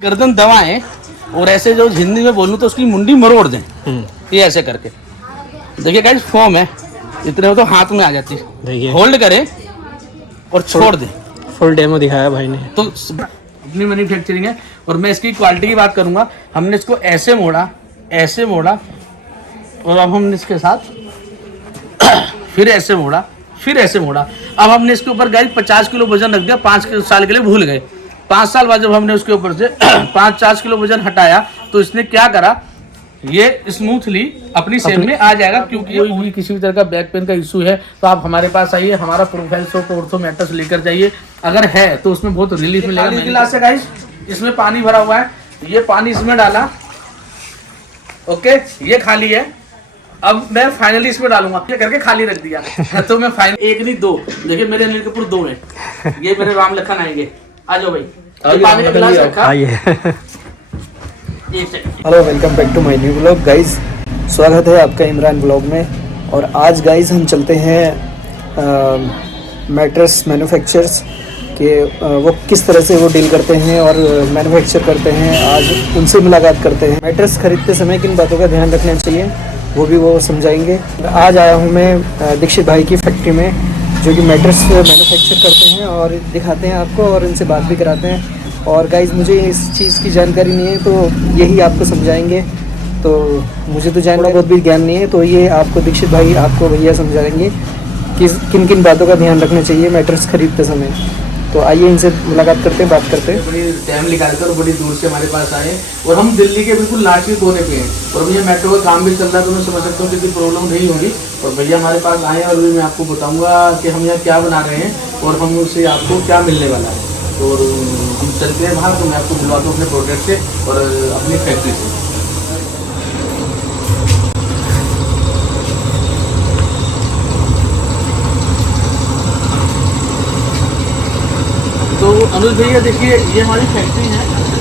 गर्दन दबाएं और ऐसे जो हिंदी में बोलूँ तो उसकी मुंडी मरोड़ दें। ये ऐसे करके देखिए गाइस, फॉर्म है इतने में तो हाथ में आ जाती है। देखिए होल्ड करें और छोड़ दें। फुल डेमो दिखाया भाई ने। तो अपनी मैन्युफैक्चरिंग है और मैं इसकी क्वालिटी की बात करूंगा। हमने इसको ऐसे मोड़ा और अब हमने इसके साथ फिर ऐसे मोड़ा। अब हमने इसके ऊपर गाइस 50 किलो वजन रख दिया। 5 साल के लिए भूल गए। 5 साल बाद जब हमने उसके ऊपर से 5 किलो वजन हटाया तो इसने क्या करा, ये स्मूथली अपनी शेप में आ जाएगा। क्योंकि कोई भी किसी भी तरह का बैक पेन का इशू है तो आप हमारे पास आइए, हमारा प्रोफाइल सॉफ्ट ऑर्थो मैट्रेस लेकर जाइए। अगर है तो उसमें बहुत रिलीफ मिलेगा। गिलास है गाइस, इसमें पानी भरा हुआ है, ये पानी इसमें डाला, ओके, ये खाली है। अब मैं फाइनली इसमें डालूंगा, ये करके खाली रख दिया। तो मैं फाइनल 1 नहीं 2, देखिए मेरे अनिल कपूर 2 हैं, ये मेरे राम लखन आएंगे। आ जाओ भाई, पानी का गिलास रखा। Hello, welcome back to my new blog guys. स्वागत है आपका इमरान ब्लॉग में। और आज गाइज हम चलते हैं मैट्रेस मैन्युफैक्चरर्स के वो किस तरह से वो डील करते हैं और मैन्युफैक्चर करते हैं। आज उनसे मुलाकात करते हैं। मैट्रेस खरीदते समय किन बातों का ध्यान रखना चाहिए वो समझाएंगे। आज आया हूँ मैं दीक्षित भाई की फैक्ट्री में, जो कि मैट्रेस मैन्युफैक्चर करते हैं, और दिखाते हैं आपको और इनसे बात भी कराते हैं। और गाइज़ मुझे इस चीज़ की जानकारी नहीं है तो यही आपको समझाएंगे। तो मुझे तो जानना बहुत भी ज्ञान नहीं है, तो ये आपको दीक्षित भाई आपको भैया समझाएंगे कि किन किन बातों का ध्यान रखना चाहिए मैट्रेस खरीदते समय। तो आइए इनसे मुलाकात करते हैं, बात करते हैं। बड़ी टाइम निकाल कर बड़ी दूर से हमारे पास आए और हम दिल्ली के बिल्कुल लास्ट कोने पे हैं और भैया मेट्रो का काम भी चल रहा है, तो मैं समझ सकता हूँ कि प्रॉब्लम नहीं होगी। और भैया हमारे पास आए और मैं आपको बताऊँगा कि हम यहाँ क्या बना रहे हैं और हम उससे आपको क्या मिलने वाला है। और हम चलते हैं बाहर, तो मैं आपको बुलवाता हूँ अपने प्रोडक्ट से और अपनी फैक्ट्री से। तो अनुज भैया देखिए, ये हमारी फैक्ट्री है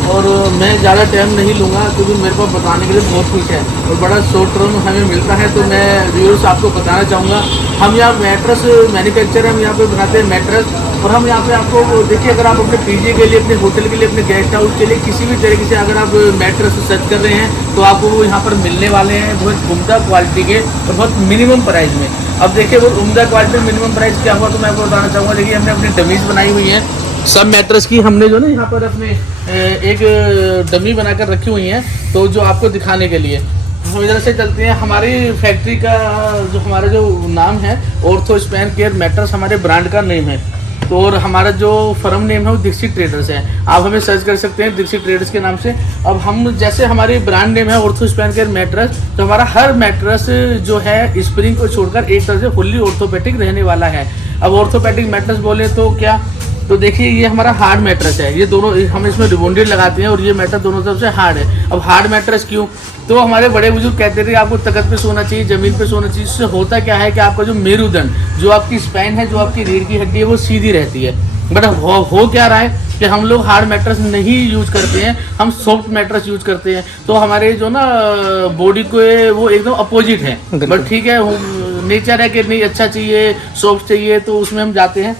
और मैं ज़्यादा टाइम नहीं लूँगा क्योंकि मेरे को बताने के लिए बहुत कुछ है और बड़ा शॉर्ट टर्म हमें मिलता है। तो मैं व्यूअर्स आपको बताना चाहूँगा, हम यहाँ मैट्रेस मैन्युफैक्चर हम यहाँ पे बनाते हैं मैट्रेस। और हम यहाँ पे आपको देखिए, अगर आप अपने पीजी के लिए, अपने होटल के लिए, अपने गेस्ट हाउस के लिए किसी भी तरीके से अगर आप मैट्रेस सर्च कर रहे हैं तो आपको वो यहाँ पर मिलने वाले हैं बहुत उम्दा क्वालिटी के और बहुत मिनिमम प्राइस में। अब देखिए वो उम्दा क्वालिटी मिनिमम प्राइस क्या हुआ, तो मैं आपको बताना चाहूँगा। देखिए हमने अपनी डमीज बनाई हुई हैं सब मैट्रेस की। हमने जो ना यहाँ पर अपने एक डमी बनाकर रखी हुई है, तो जो आपको दिखाने के लिए हम इधर से चलते हैं। हमारी फैक्ट्री का जो हमारा जो नाम है ऑर्थो स्पैन केयर मैट्रेस, हमारे ब्रांड का नेम है। तो और हमारा जो फर्म नेम है वो दीक्षित ट्रेडर्स है, आप हमें सर्च कर सकते हैं दीक्षित ट्रेडर्स के नाम से। अब हम जैसे हमारी ब्रांड नेम है ऑर्थो स्पैन केयर मैट्रेस, तो हमारा हर मैट्रेस जो है स्प्रिंग को छोड़कर एक तरह से फुल्ली ऑर्थोपेडिक रहने वाला है। अब ऑर्थोपेडिक मैट्रेस बोले तो क्या, तो देखिए ये हमारा हार्ड मैट्रेस है, ये दोनों हम इसमें रिबॉन्डेड लगाते हैं और ये मैट्रेस दोनों तरफ से हार्ड है। अब हार्ड मैट्रेस क्यों, तो हमारे बड़े बुजुर्ग कहते थे आपको तख्त पे सोना चाहिए, ज़मीन पे सोना चाहिए। इससे होता क्या है कि आपका जो मेरुदंड, जो आपकी स्पाइन है, जो आपकी रीढ़ की हड्डी है, वो सीधी रहती है। बट हो क्या रहा है कि हम लोग हार्ड मैट्रेस नहीं यूज करते हैं, हम सॉफ्ट मैट्रेस यूज करते हैं। तो हमारे जो ना बॉडी को वो एकदम अपोजिट है। बट ठीक है, नेचर है कि नहीं अच्छा चाहिए, सॉफ्ट चाहिए, तो उसमें हम जाते हैं।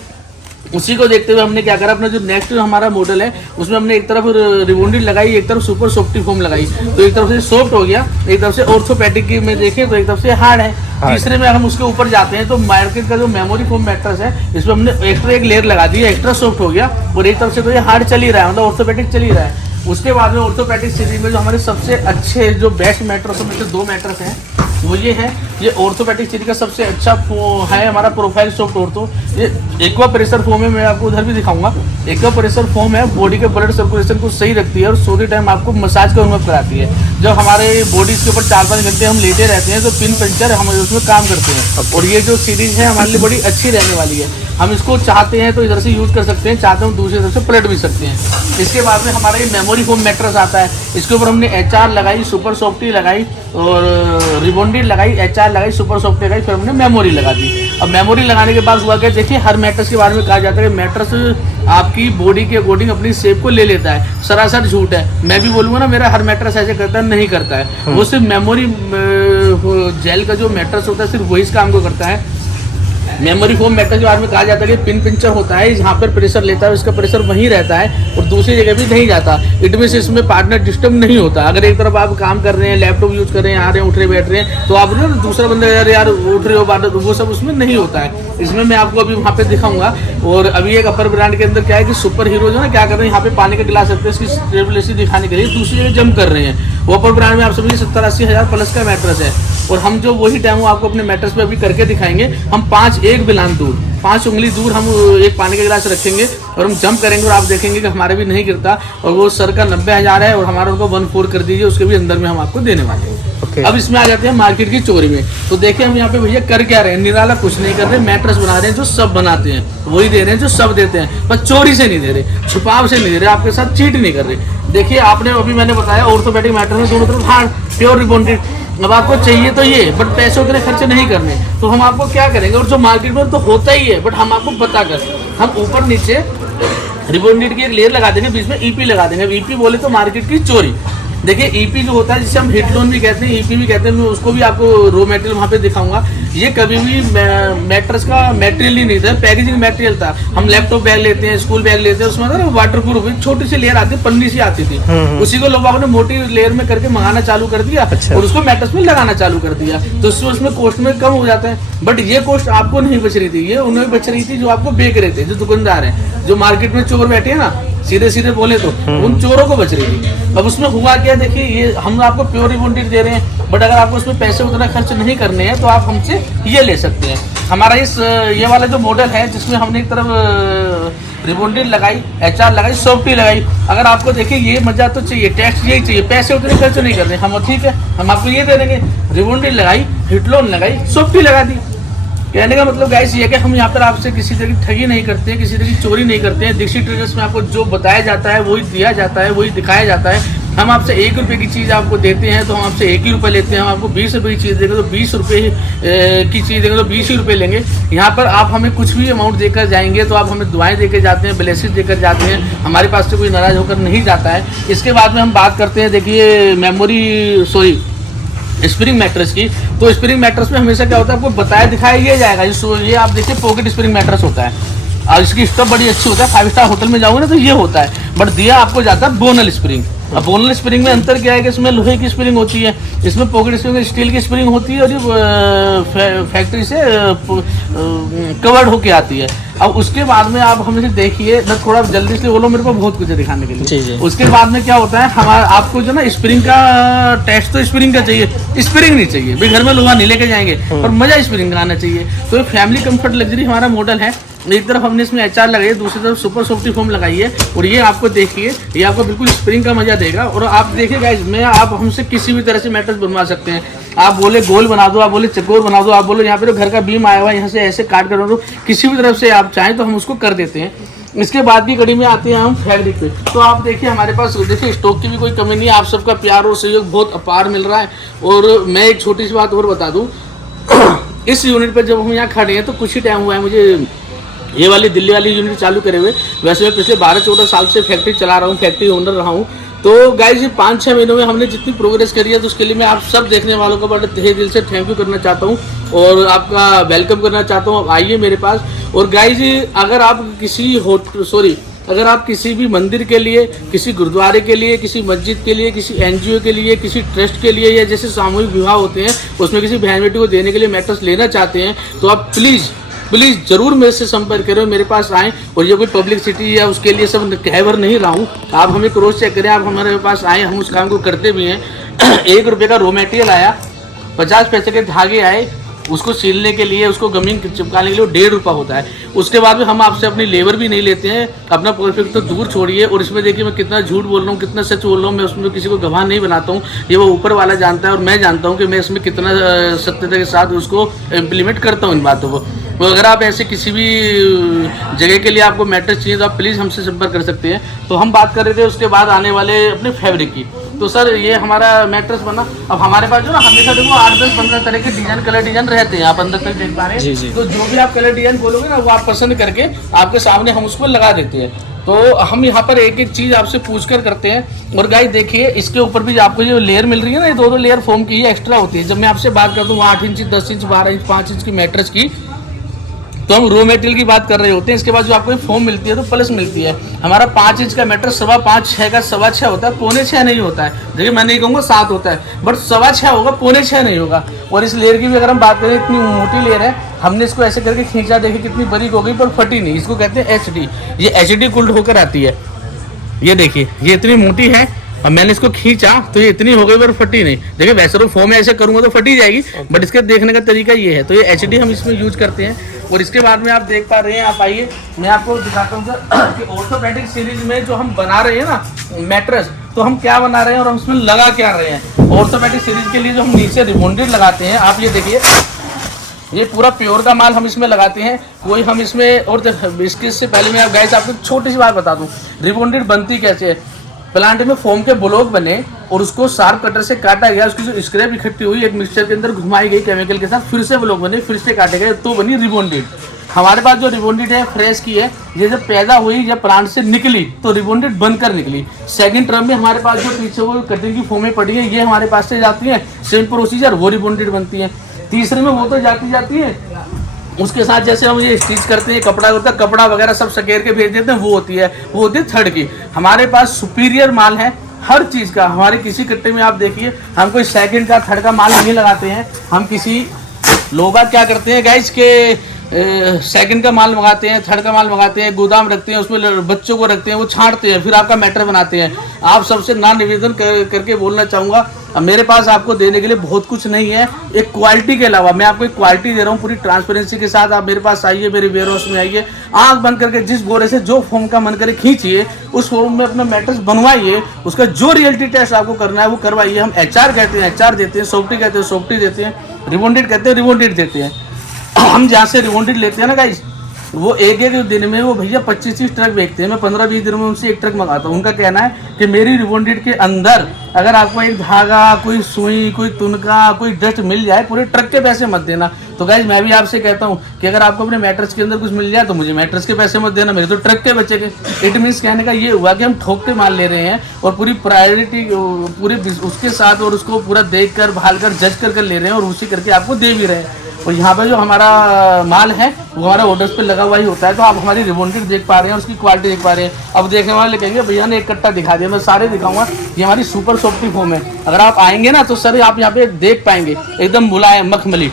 उसी को देखते हुए हमने क्या करा, अपना जो नेक्स्ट हमारा मॉडल है उसमें हमने एक तरफ रिबॉन्डेड लगाई, एक तरफ सुपर सॉफ्टी फोम लगाई, तो एक तरफ से सॉफ्ट हो गया, एक तरफ से ऑर्थोपेडिक में देखें तो एक तरफ से हार्ड है। तीसरे में हम उसके ऊपर जाते हैं तो मार्केट का जो मेमोरी फोम मैट्रेस है इसमें हमने एक्स्ट्रा एक लेयर लगा दी है, एक्स्ट्रा सॉफ्ट हो गया और एक तरफ से तो ये हार्ड चल ही रहा है, मतलब ऑर्थोपेडिक चल ही रहा है। उसके बाद में ऑर्थोपेडिक सीरीज में जो हमारे सबसे अच्छे जो बेस्ट मैट्रेस में से 2 मैट्रेस हैं वो ये है, ये ऑर्थोपेडिक सीरीज का सबसे अच्छा है हमारा प्रोफाइल सॉफ्ट ऑर्थो। ये एक्वा प्रेशर फोम है, मैं आपको उधर भी दिखाऊंगा। एक्वा प्रेशर फोम है, बॉडी के ब्लड सर्कुलेशन को सही रखती है और सोते टाइम आपको मसाज का अनुभव कराती है। जब हमारे बॉडी के ऊपर 4-5 घंटे हम लेटे रहते हैं तो पिन पंचर हम उसमें काम करते हैं और ये जो सीरीज है हमारे लिए बड़ी अच्छी रहने वाली है। हम इसको चाहते हैं तो इधर से यूज़ कर सकते हैं, चाहते हैं दूसरी तरफ से पलट भी सकते हैं। इसके बाद में हमारा ये मेमोरी फोम मैट्रेस आता है, इसके ऊपर हमने HR लगाई, सुपर सॉफ्टी लगाई और रिबॉन्डेड लगाई, HR लगाई, सुपर सॉफ्टी लगाई, फिर हमने मेमोरी लगा दी। अब मेमोरी लगाने के बाद हुआ क्या, देखिए हर मैट्रेस के बारे में कहा जाता है कि मैट्रेस आपकी बॉडी के अकॉर्डिंग अपनी शेप को ले लेता है, सरासर झूठ है। मैं भी बोलूँगा ना मेरा हर मैट्रेस ऐसे करता है, नहीं करता है। वो सिर्फ मेमोरी जेल का जो मैट्रेस होता है सिर्फ वही इस काम को करता है। मेमोरी फोम मैट्रेस के बारे में कहा जाता है कि पिन पिंचर होता है, जहाँ पर प्रेशर लेता है उसका प्रेशर वहीं रहता है और दूसरी जगह भी नहीं जाता। इट मीन्स इसमें पार्टनर डिस्टर्ब नहीं होता। अगर एक तरफ आप काम कर रहे हैं, लैपटॉप यूज कर रहे हैं, आ रहे हैं, उठ रहे बैठ रहे हैं, तो आप ना दूसरा बंदा यार उठ रहे हो बात, वो सब उसमें नहीं होता है। इसमें मैं आपको अभी वहाँ पे दिखाऊंगा। और अभी एक अपर ब्रांड के अंदर क्या है कि सुपर हीरो जो ना क्या कर रहे हैं, यहाँ पे पानी का गिलास रखते हैं इसकी स्टेबिलिटी दिखाने के लिए, दूसरी जगह जंप कर रहे हैं। वो अपर ब्रांड में आप समझिए 70-80 हज़ार प्लस का मैट्रेस है। और हम जो वही डेमो आपको अपने मैट्रेस पे अभी करके दिखाएंगे। हम 5 एक बिलान दूर, 5 उंगली दूर हम एक पानी का गिलास रखेंगे और हम जंप करेंगे और आप देखेंगे कि हमारे भी नहीं गिरता। और वो सर का 90,000 है और हमारा उनको 1.4 कर दीजिए, उसके भी अंदर में हम आपको देने वाले हैं। अब इसमें आ जाते हैं मार्केट की चोरी में। तो देखिए हम यहाँ पे भैया कर क्या रहे हैं, निराला कुछ नहीं कर रहे, मैट्रेस बना रहे हैं जो सब बनाते हैं, वही दे रहे हैं जो सब देते हैं, पर चोरी से नहीं दे रहे, छुपाव से नहीं दे रहे, आपके साथ चीट नहीं कर रहे। देखिए आपने अभी मैंने बताया ऑर्थोपेडिक मैट्रेस में दोनों तरफ हार्ड प्योर रिबॉन्डेड। अब आपको चाहिए तो ये, बट पैसे उतने खर्चे नहीं करने, तो हम आपको क्या करेंगे, और जो मार्केट में तो होता ही है, बट हम आपको बता कर हम ऊपर नीचे रिबॉन्डेड की एक लेयर लगा देंगे, बीच में ईपी लगा देंगे। ईपी बोले तो मार्केट की चोरी। देखिए ईपी जो होता है जिसे हम हिट लोन भी कहते हैं, ईपी भी कहते हैं, मैं उसको भी आपको रो मटेरियल वहाँ पे दिखाऊंगा। ये कभी भी मैट्रेस का मटेरियल ही नहीं था, पैकेजिंग मटेरियल था। हम लैपटॉप बैग लेते हैं, स्कूल बैग लेते हैं, उसमें ना वाटर प्रूफ छोटी सी लेयर आती है, पन्नी सी आती थी, उसी को लोगों ने मोटी लेयर में करके मंगाना चालू कर दिया। अच्छा। और उसको मैट्रेस में लगाना चालू कर दिया, तो उसमें कॉस्ट में कम हो जाता है। बट ये कॉस्ट आपको नहीं बच रही थी, ये उन्हें बच रही थी जो आपको बेच रहे थे, जो दुकानदार है, जो मार्केट में चोर बैठे हैं ना, सीधे सीधे बोले तो उन चोरों को बच रही थी। अब उसमें हुआ क्या, देखिए ये हम आपको प्योर रिबॉन्डेड दे रहे हैं, बट अगर आपको उसमें पैसे उतना खर्च नहीं करने हैं तो आप हमसे ये ले सकते हैं। हमारा ये वाला जो मॉडल है जिसमें हमने एक तरफ रिबॉन्डेड लगाई, HR लगाई, सॉफ्टी लगाई। अगर आपको देखिए ये मजा तो चाहिए, टेक्स्ट यही चाहिए, पैसे उतने खर्च नहीं करने, हम ठीक है हम आपको ये दे देंगे। रिबॉन्डेड लगाई, हिटलोन लगाई, सॉफ्टी लगा दी। कहने का मतलब गाइस ये है कि हम यहाँ पर आपसे किसी तरह की ठगी नहीं करते हैं, किसी तरह की चोरी नहीं करते हैं। दीक्षित ट्रेडर्स में आपको जो बताया जाता है वही दिया जाता है, वही दिखाया जाता है। हम आपसे 1 रुपये की चीज़ आपको देते हैं तो हम आपसे 1 ही रुपये लेते हैं। हम आपको 20 रुपये की चीज़ देंगे तो 20 रुपये की चीज़ देंगे तो 20 ही रुपये लेंगे। यहाँ पर आप हमें कुछ भी अमाउंट देकर जाएंगे तो आप हमें दुआएं देकर जाते हैं, ब्लेसिंग देकर जाते हैं, हमारे पास से कोई नाराज़ होकर नहीं जाता है। इसके बाद में हम बात करते हैं, देखिए स्प्रिंग मैट्रेस की। तो स्प्रिंग मैट्रेस में हमेशा क्या होता है, आपको बताया दिखाया जाएगा। ये आप देखिए पॉकेट स्प्रिंग मैट्रेस होता है और इसकी स्टफ बड़ी अच्छी होता है। 5 स्टार होटल में जाओगे ना तो ये होता है, बट दिया आपको जाता है बोनल स्प्रिंग। अब बोनल स्प्रिंग में अंतर क्या है कि इसमें लोहे की स्प्रिंग होती है, इसमें पॉकेट स्प्रिंग स्टील की स्प्रिंग होती है और ये फैक्ट्री से कवर्ड होके आती है। अब उसके बाद में आप हमें देखिए ना, थोड़ा जल्दी से बोलो, मेरे को बहुत कुछ है दिखाने के लिए। उसके बाद में क्या होता है, हमारा आपको जो ना स्प्रिंग का टेस्ट तो स्प्रिंग का चाहिए, स्प्रिंग नहीं चाहिए भाई, घर में लोहा नहीं लेके जाएंगे, पर मजा स्प्रिंग का आना चाहिए। तो ये फैमिली कंफर्ट लग्जरी हमारा मॉडल है। एक तरफ हमने इसमें HR लगाई है, दूसरी तरफ सुपर सॉफ्टी फोम लगाई है, और ये आपको देखिए ये आपको बिल्कुल स्प्रिंग का मजा देगा। और आप देखिए गाइस, मैं आप हमसे किसी भी तरह से मैट्रेस बनवा सकते हैं। आप बोले गोल बना दो, आप बोले चकोर बना दो, आप बोले यहाँ पे घर का बीम आया हुआ है यहाँ से ऐसे काट कर बना दो, किसी भी तरफ से आप चाहें तो हम उसको कर देते हैं। इसके बाद की कड़ी में आते हैं हम फैब्रिक पे। तो आप देखिए हमारे पास देखिए स्टॉक की भी कोई कमी नहीं है, आप सबका प्यार और सहयोग बहुत अपार मिल रहा है। और मैं एक छोटी सी बात और बता दूँ, इस यूनिट पर जब हम यहाँ खड़े हैं तो कुछ ही टाइम हुआ है मुझे ये वाली दिल्ली वाली यूनिट चालू करे हुए। वैसे मैं पिछले 12-14 साल से फैक्ट्री चला रहा हूँ, फैक्ट्री ओनर रहा हूँ। तो गाइस ये 5-6 महीनों में हमने जितनी प्रोग्रेस करी है, तो उसके लिए मैं आप सब देखने वालों को बड़े तहे दिल से थैंक यू करना चाहता हूँ और आपका वेलकम करना चाहता हूँ। आइए मेरे पास। और गाइस अगर आप अगर आप किसी भी मंदिर के लिए, किसी गुरुद्वारे के लिए, किसी मस्जिद के लिए, किसी NGO के लिए, किसी ट्रस्ट के लिए, या जैसे सामूहिक विवाह होते हैं उसमें किसी बहन बेटी को देने के लिए मैट्रेस लेना चाहते हैं, तो आप प्लीज़ जरूर मेरे से संपर्क करें, मेरे पास आएँ। और ये कोई पब्लिसिटी या उसके लिए सब कहवर नहीं रहा हूँ, आप हमें क्रॉस चेक करें, आप हमारे पास आएँ, हम उस काम को करते भी हैं। 1 रुपये का रॉ मटेरियल आया, 50 पैसे के धागे आए, उसको सीलने के लिए, उसको गमिंग चिपकाने के लिए 1.5 रुपये होता है। उसके बाद में हम आपसे अपनी लेबर भी नहीं लेते हैं, अपना परफेक्ट तो दूर छोड़िए। और इसमें देखिए मैं कितना झूठ बोल रहा हूँ, कितना सच बोल रहा हूँ, मैं उसमें किसी को गवाह नहीं बनाता हूँ, ये वो ऊपर वाला जानता है और मैं जानता हूँ कि मैं इसमें कितना सत्यता के साथ उसको इम्प्लीमेंट करता हूँ इन बातों को। तो अगर आप ऐसे किसी भी जगह के लिए आपको मैट्रेस चाहिए तो आप प्लीज़ हमसे संपर्क कर सकते हैं। तो हम बात कर रहे थे उसके बाद आने वाले अपने फैब्रिक की। तो सर ये हमारा मैट्रेस बना। अब हमारे पास जो ना हमेशा देखो 8-10-15 तरह के डिजाइन, कलर डिजाइन रहते हैं, आप अंदर तक देख पा रहे हैं। तो जो भी आप कलर डिजाइन बोलोगे ना वो आप पसंद करके आपके सामने हम उसको लगा देते हैं। तो हम यहाँ पर एक एक चीज़ आपसे पूछ कर करते हैं। और गाइस देखिए इसके ऊपर भी आपको जो लेयर मिल रही है ना, ये 2-2 लेयर फोम की ही एक्स्ट्रा होती है। जब मैं आपसे बात करता हूँ 8 इंच, 10 इंच, 12 इंच, 5 इंच की मैट्रेस की, तो हम रो मटेरियल की बात कर रहे होते हैं। इसके बाद जो आपको फोम मिलती है तो प्लस मिलती है। हमारा 5 इंच का मैट्रेस 5.25 6 का 6.25 होता है, 6.25 नहीं होता है। देखिए मैं नहीं कहूँगा 7 होता है, बट 6.25 होगा, 6.25 नहीं होगा। और इस लेयर की भी अगर हम बात करें, इतनी मोटी लेयर है, हमने इसको ऐसे करके खींचा, देखिए कितनी बारीक हो गई पर फटी नहीं। इसको कहते हैं HD। ये HD कूल्ड होकर आती है। ये देखिए ये इतनी मोटी है, अब मैंने इसको खींचा तो ये इतनी हो गई पर फटी नहीं। देखिए वैसे तो फोम ऐसे करूंगा तो फटी जाएगी, बट इसके देखने का तरीका ये है। तो ये HD हम इसमें यूज करते हैं। और इसके बाद में आप देख पा रहे हैं, आप आइए मैं आपको दिखाता हूँ सर कि ऑर्थोपेडिक सीरीज में जो हम बना रहे हैं ना मैट्रेस, तो हम क्या बना रहे हैं और हम उसमें लगा क्या रहे हैं। ऑर्थोपेडिक सीरीज के लिए जो हम नीचे रिबॉन्डेड लगाते हैं, आप ये देखिए ये पूरा प्योर का माल हम इसमें लगाते हैं। कोई हम इसमें और इसके से पहले मैं गाइस आपको छोटी सी बात बता दूं, रिबॉन्डेड बनती कैसे है। प्लांट में फोम के ब्लॉक बने और उसको शार्प कटर से काटा गया, उसकी जो स्क्रैप इकट्ठी हुई एक मिक्सचर के अंदर घुमाई गई केमिकल के साथ, फिर से ब्लॉक बने, फिर से काटे गए, तो बनी रिबॉन्डेड। हमारे पास जो रिबॉन्डेड है फ्रेश की है, ये जब पैदा हुई, जब प्लांट से निकली तो रिबॉन्डेड बनकर निकली। सेकंड टर्म में हमारे पास जो पीछे वो कटिंग की फोमें पड़ी है, ये हमारे पास से जाती है, सेम प्रोसीजर, वो रिबॉन्डेड बनती है। तीसरे में वो तो जाती है, उसके साथ जैसे हम ये स्टिच करते हैं, कपड़ा होता है, कपड़ा वगैरह सब सकेर के भेज देते हैं, वो होती है थर्ड की। हमारे पास सुपीरियर माल है हर चीज़ का। हमारे किसी कट्टे में आप देखिए हम कोई सेकंड का थर्ड का माल नहीं लगाते हैं। हम किसी लोग क्या करते हैं गाइस के सेकंड का माल मंगाते हैं, थर्ड का माल मंगाते हैं, गोदाम रखते हैं, उसमें बच्चों को रखते हैं, वो छांटते हैं, फिर आपका मैटर बनाते हैं। आप सबसे ना निवेदन करके बोलना चाहूँगा, मेरे पास आपको देने के लिए बहुत कुछ नहीं है। एक क्वालिटी के अलावा मैं आपको एक क्वालिटी दे रहा हूँ पूरी ट्रांसपेरेंसी के साथ। आप मेरे पास आइए, मेरे वेयर हाउस में आइए, आंख बंद करके जिस बोरे से जो फॉर्म का मन करे खींचिए, उस फॉर्म में अपना मैट्रेस बनवाइए, उसका जो रियलिटी टेस्ट आपको करना है वो करवाइए। हम HR कहते हैं HR देते हैं, सॉफ्टी कहते हैं सॉफ्टी देते हैं, रिबॉन्डेड कहते हैं रिबॉन्डेड देते हैं। हम जहाँ से रिबॉन्डेड लेते हैं ना गाइस, वो एक दिन में वो भैया 25-30 ट्रक बेचते हैं। मैं 15-20 दिन में उनसे एक ट्रक मंगाता हूँ। उनका कहना है कि मेरी रिबॉन्डेड के अंदर अगर आपको एक धागा, कोई सुई, कोई तुनका, कोई डस्ट मिल जाए, पूरे ट्रक के पैसे मत देना। तो गाइस मैं भी आपसे कहता हूँ कि अगर आपको अपने मैट्रेस के अंदर कुछ मिल जाए तो मुझे मैट्रेस के पैसे मत देना, मेरे तो ट्रक के बचेंगे। इट मीन्स कहने का ये हुआ कि हम ठोक के माल ले रहे हैं और पूरी प्रायोरिटी पूरी उसके साथ और उसको पूरा देख कर भाल कर जज कर ले रहे हैं और उसी करके आपको दे भी रहे हैं। और यहाँ पे जो हमारा माल है वो हमारा ऑर्डर्स पे लगा हुआ ही होता है। तो आप हमारी रिबॉन्डेड देख पा रहे हैं, उसकी क्वालिटी देख पा रहे हैं। अब देखने वाले कहेंगे भैया ने एक कट्टा दिखा दिया, मैं सारे दिखाऊंगा। ये हमारी सुपर सॉफ्टी फोम है। अगर आप आएंगे ना तो सर आप यहाँ पे देख पाएंगे एकदम मुलायम मखमली।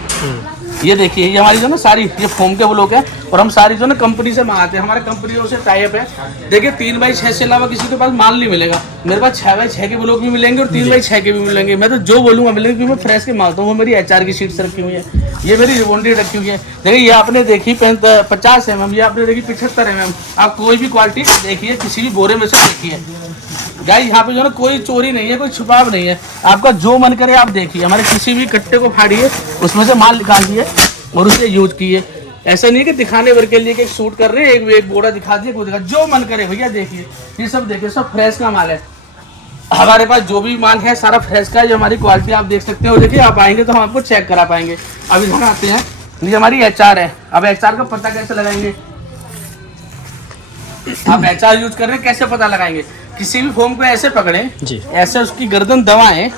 ये देखिए ये हमारी जो ना सारी ये फोम के ब्लॉक है और हम सारी जो ना कंपनी से मंगाते हैं, हमारे कंपनियों से टाइप है। देखिए 3x6 से अलावा किसी के पास माल नहीं मिलेगा। मेरे पास 6x6 के ब्लॉक भी मिलेंगे और 3x6 के भी मिलेंगे। मैं तो जो बोलूँगा मिलेंगे, क्योंकि मैं फ्रेश के मांगता हूँ। वो मेरी HR की शीट्स रखी हुई है, ये मेरी रिबॉन्डेड रखी हुई है। देखिए ये आपने देखी 50 mm, ये आपने देखी 75 mm। आप कोई भी क्वालिटी देखिए किसी भी बोरे में से देखिए गाइस, यहाँ पे जो ना कोई चोरी नहीं है, कोई छुपाव नहीं है। आपका जो मन करे आप देखिए, हमारे किसी भी कट्टे को फाड़िए, उसमें से माल निकालिए और उसे यूज कीजिए। ऐसा नहीं है कि दिखाने भर के लिए कि शूट कर रहे हैं, एक बोरा दिखा दिए, कोई दिखा, जो मन करे भैया देखिए। ये सब देखिए सब फ्रेश का माल है। हमारे पास जो भी माल है सारा फ्रेश का है। ये हमारी क्वालिटी आप देख सकते हो। देखिए आप आएंगे तो हम आपको चेक करा पाएंगे। अब इधर आते हैं, ये हमारी HR है। अब HR का पता कैसे लगाएंगे, आप HR यूज कर रहे हैं, कैसे पता लगाएंगे। किसी भी फोम को ऐसे पकड़े जी, ऐसे उसकी गर्दन दबाएं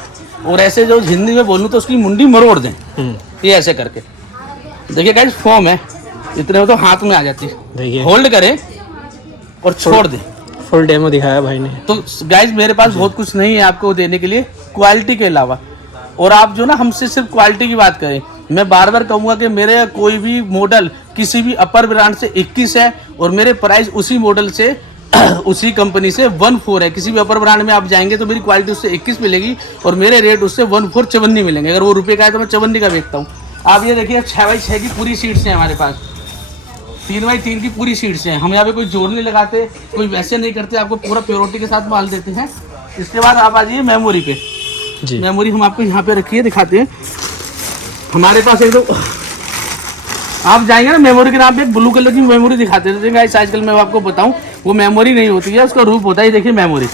और ऐसे जो हिंदी में बोलूँ तो उसकी मुंडी मरोड़ दें। ये ऐसे करके देखिए गाइस, फोम है इतने तो हाथ में आ जाती है, होल्ड करें और छोड़ दें। फुल डेमो दिखाया भाई ने। तो गाइस मेरे पास बहुत कुछ नहीं है आपको देने के लिए क्वालिटी के अलावा। और आप जो ना हमसे सिर्फ क्वालिटी की बात करें, मैं बार बार कहूँगा कि मेरे कोई भी मॉडल किसी भी अपर ब्रांड से 21 है और मेरे प्राइस उसी मॉडल से उसी कंपनी से 14 है। किसी भी अपर ब्रांड में आप जाएंगे तो मेरी क्वालिटी उससे 21 मिलेगी और मेरे रेट उससे 14 54 मिलेंगे। अगर वो रुपये का है तो मैं 54 का बेचता हूँ। आप ये देखिए 6x6 की पूरी सीट्स हैं हमारे पास, 3x3 की पूरी सीट्स हैं। हम यहाँ पे कोई जोर नहीं लगाते, कोई वैसे नहीं करते, आपको पूरा प्योरिटी के साथ माल देते हैं। इसके बाद आप आ जाइए मेमोरी पे जी। मेमोरी हम आपको यहाँ पे रखिए, दिखाते हैं। हमारे पास एक तो आप जाएंगे ना मेमोरी के नाम पे एक ब्लू कलर की मेमोरी दिखाते थे गाइस। आजकल मैं आपको बताऊं वो मेमोरी नहीं होती है, उसका रूप होता है। देखिए मेमोरी,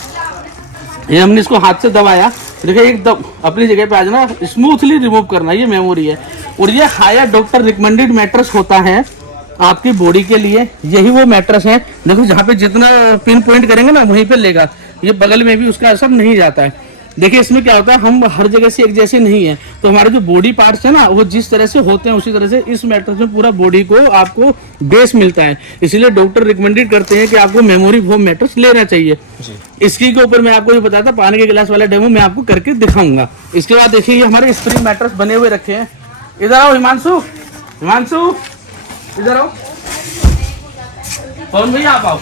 ये हमने इसको हाथ से दबाया, देखिए एकदम अपनी जगह पे आ जाना, स्मूथली रिमूव करना, ये मेमोरी है। और ये हायर डॉक्टर रिकमेंडेड मैट्रेस होता है आपकी बॉडी के लिए। यही वो मैट्रेस है, देखो जहाँ पे जितना पिन पॉइंट करेंगे ना वहीं पे लेगा, ये बगल में भी उसका असर नहीं जाता है। देखिए इसमें क्या होता है, हम हर जगह से एक जैसे नहीं है, तो हमारे जो बॉडी पार्ट्स है ना वो जिस तरह से होते हैं उसी तरह से इस मैट्रेस में पूरा बॉडी को आपको बेस मिलता है। इसीलिए डॉक्टर रिकमेंडेड करते हैं कि आपको मेमोरी फोम मैट्रेस लेना चाहिए। इसकी के ऊपर मैं आपको ये बताता, पानी के गिलास वाला डेमो मैं आपको करके दिखाऊंगा। इसके बाद देखिए ये हमारे स्प्रिंग मैट्रेस बने हुए रखे हैं। इधर आओ हिमांशु, हिमांशु इधर आओ, कौन भैया आप आओ।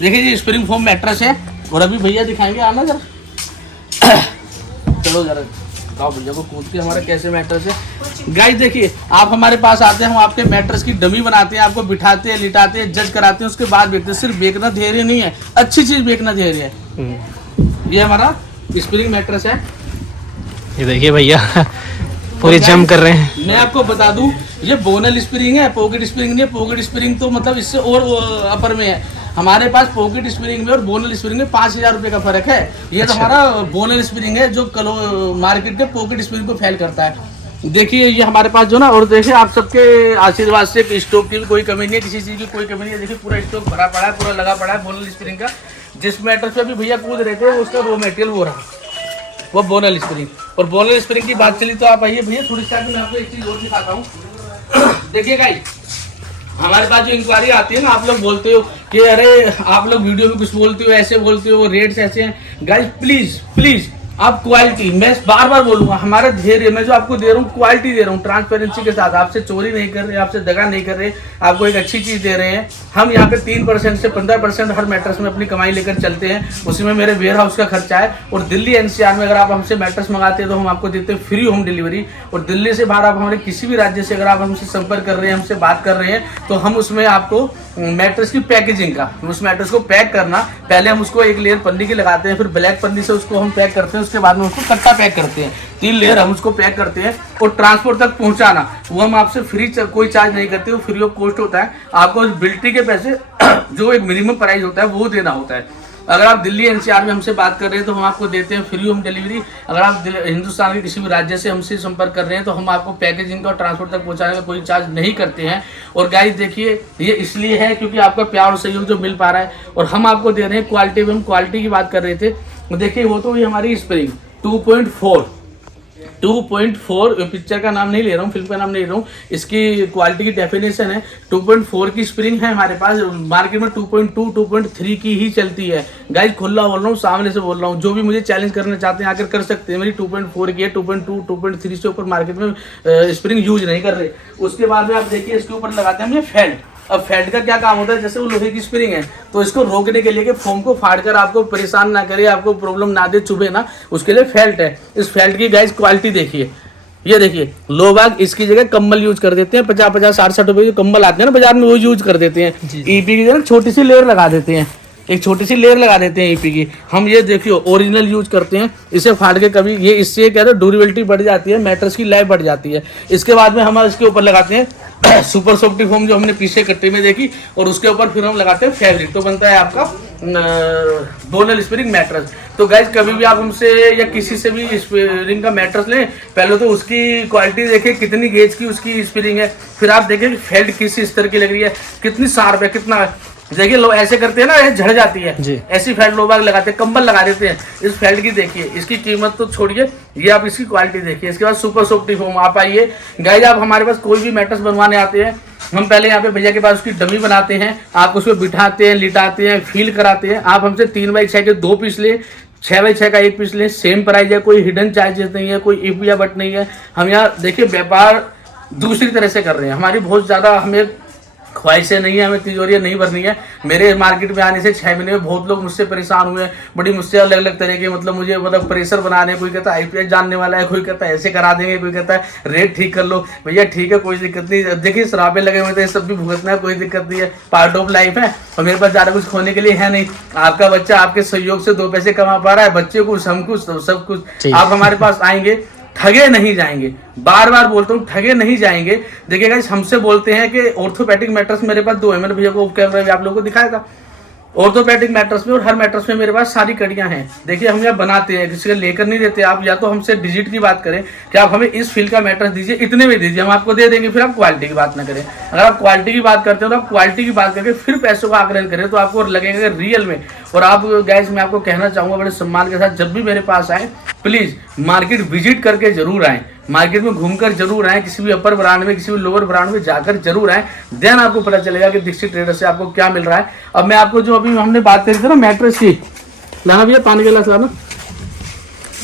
देखिए ये स्प्रिंग फोम मैट्रेस है और अभी भैया दिखाएंगे, आना जरा चलो जरा बताओ भैया को कूद के हमारा कैसे मैट्रेस है। गाइस देखिए आप हमारे पास आते हैं, हम आपके मैट्रेस की डमी बनाते हैं, आपको बिठाते हैं, लिटाते हैं, जज कराते हैं, उसके बाद बेचते हैं। सिर्फ बेचना धैर्य नहीं है, अच्छी चीज बेचना धैर्य है। ये हमारा स्प्रिंग मैट्रेस है। ये देखिए भैया पूरे जम कर रहे हैं। मैं आपको बता दूं ये बोनल स्प्रिंग है, पॉकेट स्प्रिंग नहीं है। पॉकेट स्प्रिंग तो मतलब इससे और अपर में है। हमारे पास पॉकेट स्प्रिंग में और बोनल स्प्रिंग में 5,000 रुपये का फर्क है। ये तो हमारा बोनल स्प्रिंग है जो मार्केट के पॉकेट स्प्रिंग को फेल करता है। देखिए ये हमारे पास जो ना, और देखिए आप सबके आशीर्वाद से स्टॉक की कोई कमी नहीं है, किसी चीज़ की कोई कमी नहीं है। देखिए पूरा स्टॉक भरा पड़ा है, पूरा लगा पड़ा है बोनल स्प्रिंग का। जिस मैटर पे भी भैया कूद रहे थे उसका रॉ मटेरियल वो रहा, वो बोनल स्प्रिंग। और बोनल स्प्रिंग की बात चली तो आप आइए भैया थोड़ी सी मैं आपको एक चीज़ और दिखाता हूँ। देखिए गाइस हमारे पास जो इंक्वायरी आती है ना, आप लोग बोलते हो कि अरे आप लोग वीडियो में कुछ बोलते हो, ऐसे बोलते हो, रेट्स ऐसे हैं। गाइस प्लीज प्लीज आप क्वालिटी, मैं बार बार बोलूंगा, हमारा धैर्य, मैं जो आपको दे रहा हूँ क्वालिटी दे रहा हूँ, ट्रांसपेरेंसी के साथ, आपसे चोरी नहीं कर रहे, आपसे दगा नहीं कर रहे, आपको एक अच्छी चीज दे रहे हैं। हम यहाँ पे 3% से 15% हर मैट्रेस में अपनी कमाई लेकर चलते हैं, उसी में मेरे वेयर हाउस का खर्चा है। और दिल्ली एनसीआर में अगर आप हमसे मैट्रेस मंगाते हैं तो हम आपको देते हैं फ्री होम डिलीवरी। और दिल्ली से बाहर आप हमारे किसी भी राज्य से अगर आप हमसे संपर्क कर रहे हैं, हमसे बात कर रहे हैं, तो हम उसमें आपको मैट्रेस की पैकेजिंग का, उस मैट्रेस को पैक करना, पहले हम उसको एक लेयर पन्नी की लगाते हैं, फिर ब्लैक पन्नी से उसको हम पैक करते हैं, उसके बाद में उसको कट्टा पैक करते हैं, 3 लेयर हम उसको पैक करते हैं। और ट्रांसपोर्ट तक पहुंचाना वो हम आपसे फ्री, कोई चार्ज नहीं करते, वो फ्री ऑफ कॉस्ट होता है। आपको बिल्टी के पैसे जो एक मिनिमम प्राइस होता है वो देना होता है। अगर आप दिल्ली एनसीआर में हमसे बात कर रहे हैं तो हम आपको देते हैं फ्री होम डिलीवरी। अगर आप हिंदुस्तान के किसी भी राज्य से हमसे संपर्क कर रहे हैं तो हम आपको पैकेजिंग का और ट्रांसपोर्ट तक पहुंचाने का कोई चार्ज नहीं करते हैं। और गाइस देखिए ये इसलिए है क्योंकि आपका प्यार और सहयोग जो मिल पा रहा है, और हम आपको दे रहे हैं क्वालिटी में। हम क्वालिटी की बात कर रहे थे, देखिए वो तो ये हमारी स्प्रिंग 2.4 पिक्चर का नाम नहीं ले रहा हूँ, फिल्म का नाम नहीं ले रहा हूँ, इसकी क्वालिटी की डेफिनेशन है 2.4 की स्प्रिंग है हमारे पास। मार्केट में 2.2 2.3 की ही चलती है। गाइस खुला बोल रहा हूँ, सामने से बोल रहा हूँ, जो भी मुझे चैलेंज करना चाहते हैं आकर कर सकते हैं। मेरी 2.4 की है, 2.2 2.3 से ऊपर मार्केट में स्प्रिंग यूज नहीं कर रहे। उसके बाद में आप देखिए इसके ऊपर लगाते हैं हम ये फेल्ट। अब फेल्ट का क्या काम होता है, जैसे वो लोहे की स्प्रिंग है तो इसको रोकने के लिए कि फोम को फाड़ कर आपको परेशान ना करे, आपको प्रॉब्लम ना दे, चुभे ना, उसके लिए फेल्ट है। इस फेल्ट की गाइस क्वालिटी देखिए, ये देखिए लोग बाग इसकी जगह कम्बल यूज कर देते हैं, 50-50 60-60 रुपए जो कम्बल आते हैं ना बाजार में वो यूज कर देते हैं। ईपी की जगह छोटी सी लेयर लगा देते हैं, एक छोटी सी लेयर लगा देते हैं ईपी की। हम ये देखियो ओरिजिनल यूज करते हैं, इसे फाड़ के कभी ये, इससे क्या है ड्यूरेबिलिटी बढ़ जाती है, मैट्रेस की लाइफ बढ़ जाती है। इसके बाद में हम इसके ऊपर लगाते हैं सुपर सॉफ्टी फोम जो हमने पीछे कट्टे में देखी, और उसके ऊपर फिर हम लगाते हैं फैब्रिक, तो बनता है आपका बोनल स्प्रिंग मैट्रेस। तो गाइज कभी भी आप हमसे या किसी से भी स्प्रिंग का मैट्रेस लें, पहले तो उसकी क्वालिटी देखें कितनी गेज की उसकी स्प्रिंग है, फिर आप देखें फेल्ट किस स्तर की लग रही है, कितनी शार्प है, कितना। देखिए लोग ऐसे करते हैं ना, ये झड़ जाती है, ऐसी फेल्ट लोग बाग लगाते हैं, कंबल लगा देते हैं। इस फेल्ट की देखिए, इसकी कीमत तो छोड़िए, ये आप इसकी क्वालिटी देखिए। इसके बाद सुपर सॉफ्टी फोम, आप आइए गाइज, आप हमारे पास कोई भी मैट्रेस बनवाने आते हैं, हम पहले यहाँ पे भैया के पास उसकी डमी बनाते हैं, आप उसको बिठाते हैं, लिटाते हैं, फील कराते हैं। आप हमसे 3x6 के 2 पीस लें, 6x6 का 1 पीस लें, सेम प्राइस है, कोई हिडन चार्जेस नहीं है, कोई इफ या बट नहीं है। हम यहाँ देखिए व्यापार दूसरी तरह से कर रहे हैं, हमारी बहुत ज़्यादा हमें ख्वाहिशें नहीं है, हमें तिजोरियाँ नहीं भरनी है। मेरे मार्केट में आने से 6 महीने में बहुत लोग मुझसे परेशान हुए हैं, बड़ी मुझसे अलग अलग तरह के मतलब मुझे प्रेशर बना रहे हैं। कोई कहता है आईपीएस जानने वाला है, कोई कहता है ऐसे करा देंगे, कोई कहता है रेट ठीक कर लो। भैया ठीक है, कोई दिक्कत नहीं, देखिए शराबे लगे हुए थे, सब भी भुगतना है, कोई दिक्कत नहीं है, पार्ट ऑफ लाइफ है। और मेरे पास ज़्यादा कुछ खोने के लिए है नहीं। आपका बच्चा आपके सहयोग से 2 पैसे कमा पा रहा है, बच्चे को हम कुछ सब कुछ। आप हमारे पास आएंगे, ठगे नहीं जाएंगे, बार बार बोलता हूँ, ठगे नहीं जाएंगे। देखिए गाइस हमसे बोलते हैं कि ऑर्थोपेडिक मैट्रेस मेरे पास 2 है, मैंने भैया को कैमरा में आप लोगों को दिखाया था। ऑर्थोपेडिक मैट्रेस में और हर मैट्रेस में मेरे पास सारी कड़ियां हैं। देखिए हम यहाँ बनाते हैं, किसी को लेकर नहीं देते। आप या तो हमसे डिजिट की बात करें कि आप हमें इस फील का मैट्रेस दीजिए, इतने में दीजिए, हम आपको दे देंगे, फिर आप क्वालिटी की बात ना करें। अगर आप क्वालिटी की बात करते हो तो आप क्वालिटी की बात करके फिर पैसों का आकलन करें तो आपको लगेगा रियल में। और आप गाइस मैं आपको कहना चाहूँगा बड़े सम्मान के साथ, जब भी मेरे पास आए प्लीज़ मार्केट विजिट करके जरूर आएँ, मार्केट में घूमकर जरूर आएँ, किसी भी अपर ब्रांड में किसी भी लोअर ब्रांड में जाकर जरूर आएँ। देन आपको पता चलेगा कि दीक्षित ट्रेडर से आपको क्या मिल रहा है। अब मैं आपको जो अभी हमने बात करी थी ना मैट्रेस की, लाना भैया पानी का गिलास लाना।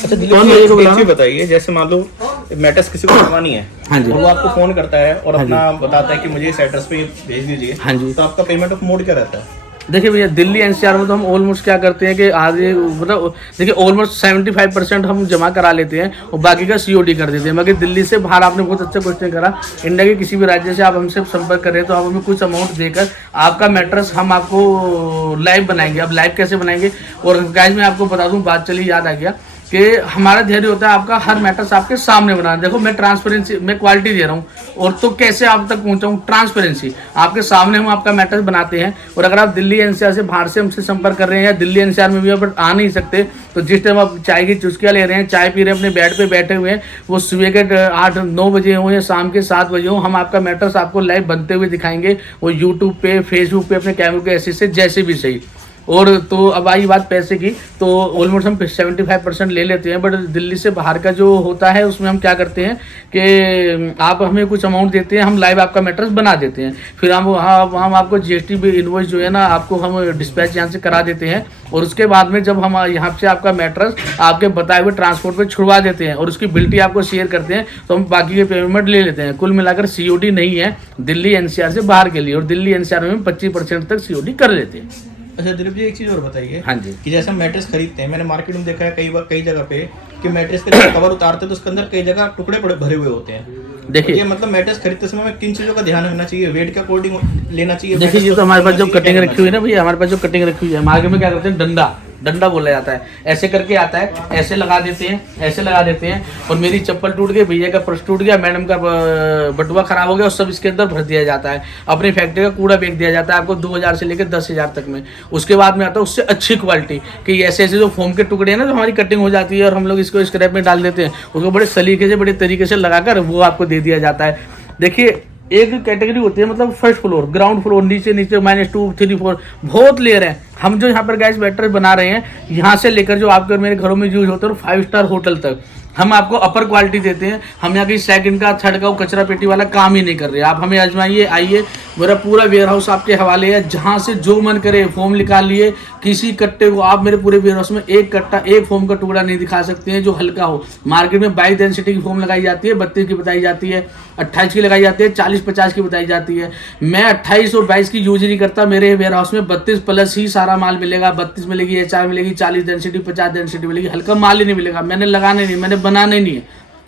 अच्छा दिलीप जी, एक चीज बताइए, जैसे मान लो मैट्रेस किसी को बनवानी है, हाँ जी, और वो आपको फोन करता है और अपना बताता है कि मुझे इस एड्रेस पे भेज दीजिए, हाँ जी, तो आपका पेमेंट ऑफ मोड क्या रहता है? देखिए भैया दिल्ली एनसीआर में तो हम ऑलमोस्ट क्या करते हैं कि आधे मतलब देखिए ऑलमोस्ट 75% हम जमा करा लेते हैं और बाकी का सीओडी कर देते हैं। बाकी दिल्ली से बाहर आपने बहुत अच्छा क्वेश्चन करा, इंडिया के किसी भी राज्य से आप हमसे संपर्क कर रहे हैं तो आप हमें कुछ अमाउंट देकर आपका मैट्रेस हम आपको लाइव बनाएंगे। अब लाइव कैसे बनाएंगे, और गाइस मैं आपको बता दूं, बात चली याद आ गया कि हमारा धैर्य होता है आपका हर मैट्रेस आपके सामने बनाना। देखो मैं ट्रांसपेरेंसी, मैं क्वालिटी दे रहा हूँ और तो कैसे आप तक पहुँचाऊँ, ट्रांसपेरेंसी आपके सामने हम आपका मैट्रेस बनाते हैं। और अगर आप दिल्ली एनसीआर से बाहर से हमसे संपर्क कर रहे हैं या दिल्ली एनसीआर में भी आप आ नहीं सकते, तो जिस टाइम आप चाय की चुस्कियाँ ले रहे हैं, चाय पी रहे हैं, अपने बेड पे बैठे हुए हैं, वो सुबह के 8-9 बजे हो या शाम के 7 बजे हो, हम आपका मैट्रेस आपको लाइव बनते हुए दिखाएंगे, वो यूट्यूब पे, फेसबुक पे, अपने कैमरे के ऐसे से जैसे भी सही। और तो अब आई बात पैसे की, तो ऑलमोस्ट हम 75% ले लेते हैं, बट दिल्ली से बाहर का जो होता है उसमें हम क्या करते हैं कि आप हमें कुछ अमाउंट देते हैं, हम लाइव आपका मैट्रेस बना देते हैं, फिर हम आपको जीएसटी भी इनवॉइस जो है ना आपको हम डिस्पैच यहाँ से करा देते हैं। और उसके बाद में जब हम यहाँ से आपका मैट्रेस आपके बताए हुए ट्रांसपोर्ट पे छुड़वा देते हैं और उसकी बिल्टी आपको शेयर करते हैं, तो हम बाकी के पेमेंट ले लेते हैं। कुल मिलाकर सीओडी नहीं है दिल्ली एनसीआर से बाहर के लिए, और दिल्ली एनसीआर में 25% तक सीओडी कर लेते हैं। अच्छा दिलीप जी, एक चीज और बताइए, हाँ जी, कि जैसे हम मैट्रेस खरीदते हैं, मैंने मार्केट में देखा है कई जगह पे कि मैट्रेस के जब कवर उतारते हैं तो उसके अंदर कई जगह टुकड़े भरे हुए होते हैं। देखिए ये मतलब मैट्रेस खरीदते समय में किन चीजों का ध्यान रखना चाहिए, वेट के अकॉर्डिंग लेना चाहिए? देखिए ये तो हमारे पास जो कटिंग रखी हुई है ना भैया, हमारे पास जो कटिंग रखी हुई है, मार्केट में क्या करते हैं, डंडा बोला जाता है, ऐसे करके आता है, ऐसे लगा देते हैं, ऐसे लगा देते हैं। और मेरी चप्पल टूट गई, भैया का पर्स टूट गया, मैडम का बटुआ खराब हो गया, और सब इसके अंदर भर दिया जाता है। अपनी फैक्ट्री का कूड़ा फेंक दिया जाता है आपको 2000 से लेकर 10,000 तक में। उसके बाद में आता है उससे अच्छी क्वालिटी कि ऐसे ऐसे जो फोम के टुकड़े हैं ना, जो हमारी कटिंग हो जाती है और हम लोग इसको स्क्रैप में डाल देते हैं, उसको बड़े सलीके से, बड़े तरीके से लगाकर वो आपको दे दिया जाता है। देखिए एक कैटेगरी होती है, मतलब फर्स्ट फ्लोर, ग्राउंड फ्लोर, नीचे -2, 3, 4 बहुत लेयर है। हम जो यहाँ पर गैस मैट्रेस बना रहे हैं, यहाँ से लेकर जो आपके और मेरे घरों में यूज होते हैं 5 स्टार होटल तक हम आपको अपर क्वालिटी देते हैं। हम यहाँ की सेकंड का, थर्ड का, कचरा पेटी वाला काम ही नहीं कर रहे। आप हमें आजमाइए, आइए, मेरा पूरा वेयर हाउस आपके हवाले है, जहाँ से जो मन करे फॉर्म निकाल लिए। किसी कट्टे को आप मेरे पूरे वेयर हाउस में एक कट्टा, एक फॉर्म का टुकड़ा नहीं दिखा सकते हैं जो हल्का हो। मार्केट में 22 डेंसिटी की फॉर्म लगाई जाती है, 32 की बताई जाती है, 28 की लगाई जाती है, 40-50 की बताई जाती है। मैं 28 और 22 की यूज नहीं करता। मेरे वेयर हाउस में 32 प्लस ही सारा माल मिलेगा। 32 मिलेगी, HR मिलेगी, 40 डेंसिटी, 50 डेंसिटी मिलेगी, हल्का माल ही नहीं मिलेगा। मैंने लगाने नहीं, मैंने बनाने नहीं है,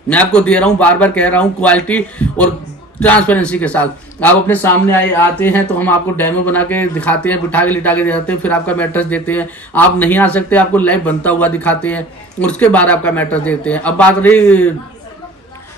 मैं आपको दे रहा हूँ, बार बार कह रहा हूँ, क्वालिटी और ट्रांसपेरेंसी के साथ। आप अपने सामने आते हैं तो हम आपको डेमो बना के दिखाते हैं, बिठा के लिटा के दिखाते हैं, फिर आपका मैट्रेस देते हैं। आप नहीं आ सकते, आपको लाइव बनता हुआ दिखाते हैं और उसके बाद आपका मैट्रेस देते हैं। अब बात रही